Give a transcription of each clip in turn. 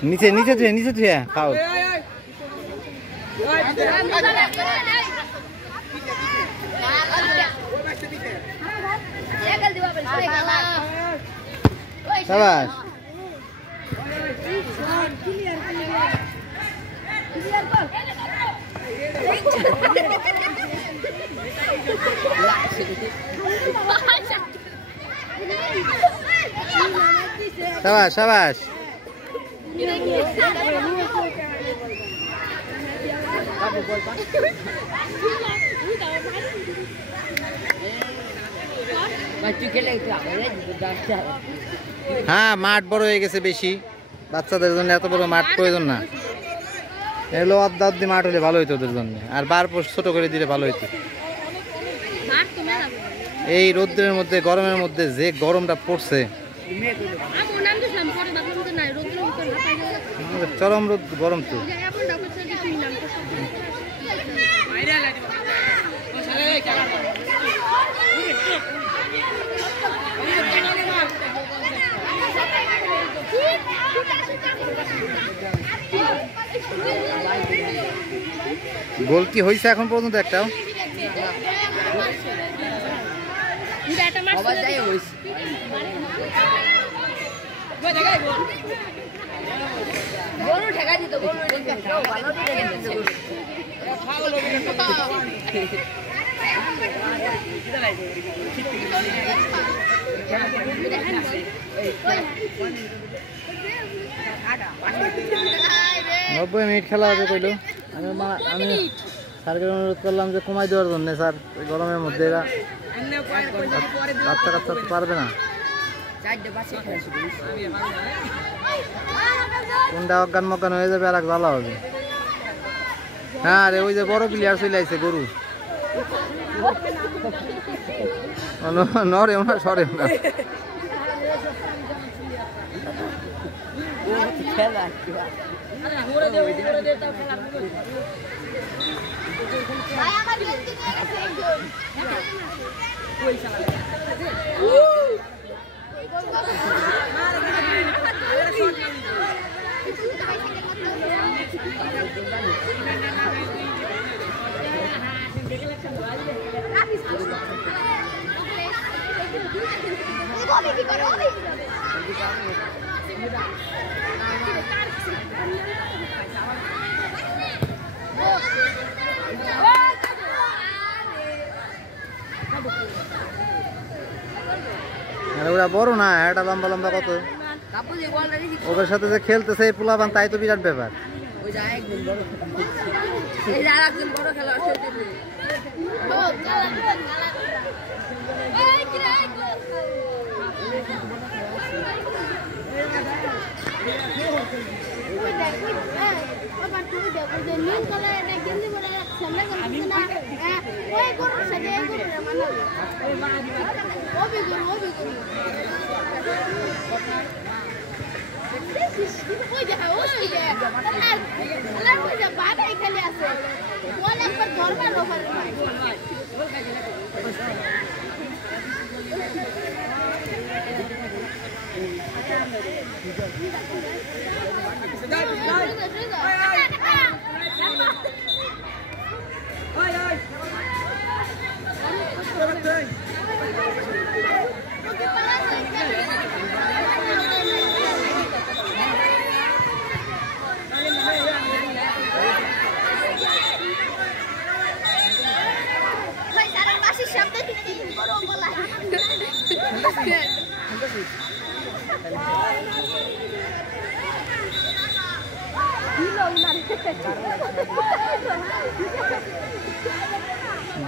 नीचे नीचे तुझे खाओ शाबाश शाबाश शाबाश हाँ माठ बड़ हो गए बेशी বাচ্চাদের জন্য এত বড় মাঠ প্রয়োজন না এলো আধা আধি মাঠ হলে ভালো হইতো ওদের জন্য আর বার ছোট করে দিলে ভালো হইতো এই রোদ্রের মধ্যে গরমের মধ্যে যে গরমটা পড়ছে চরম রোদ গরম তো গোল কি হয়েছে এখন পর্যন্ত একটাও नब्बे मिनट खेला হবে কইলো আমি স্যারকে অনুরোধ করলাম যে কমাই দেওয়ার জন্য স্যার ওই গরমের মধ্যে এরা বাচ্চা কাচ্চা পারবে না কোনটা অজ্ঞান মজ্ঞান হয়ে যাবে আর এক ভালো হবে হ্যাঁ রে ওই যে বড় প্লেয়ার চলে আইছে গরু নড়েও না সরেও না ওরা বড় না এটা লম্বা লম্বা কত ওদের সাথে যে খেলতেছে পোলাপান তাই তো বিরাট ব্যাপার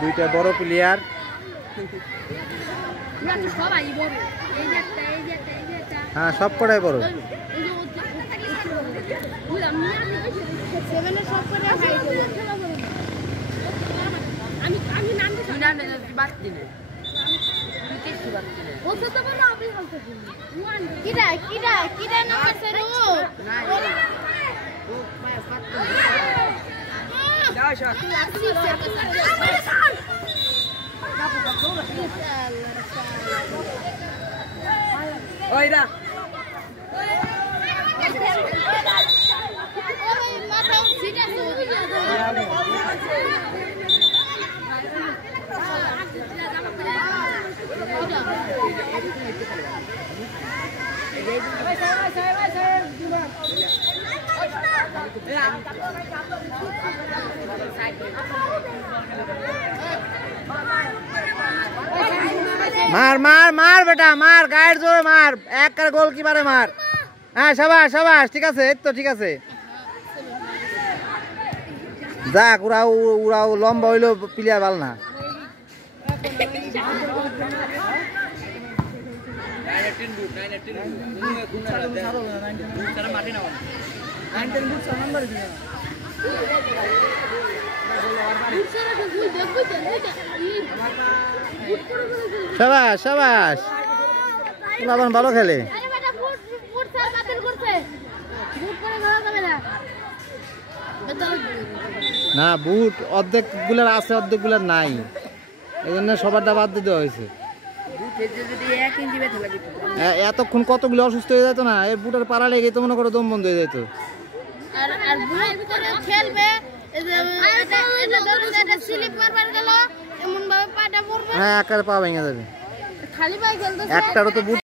দুইটা বড় প্লেয়ার। হ্যাঁ সব কটাই বড়। Oira. मार मार मार बेटा मार गाइड जोरे मार एक कर गोल की बारे मार। हाँ शाबाश शाबाश ठीक है तो ठीक है যাক উড়াও উড়াও লম্বা হইলো প্লেয়ার ভালো না। শাবাশ শাবাশ ভালো খেলে। না বুট অর্ধেক গুলার আছে অর্ধেক গুলার নাই, এই জন্য সবারটা বাদ দিতে হয়েছে। এতক্ষণ কতগুলো অসুস্থ হয়ে যেত না, এর বুটের পাড়া লেগে তো মনে করো দম বন্ধ হয়ে যেত। হ্যাঁ একার পা ভেঙে যাবে, একটারও তো বুট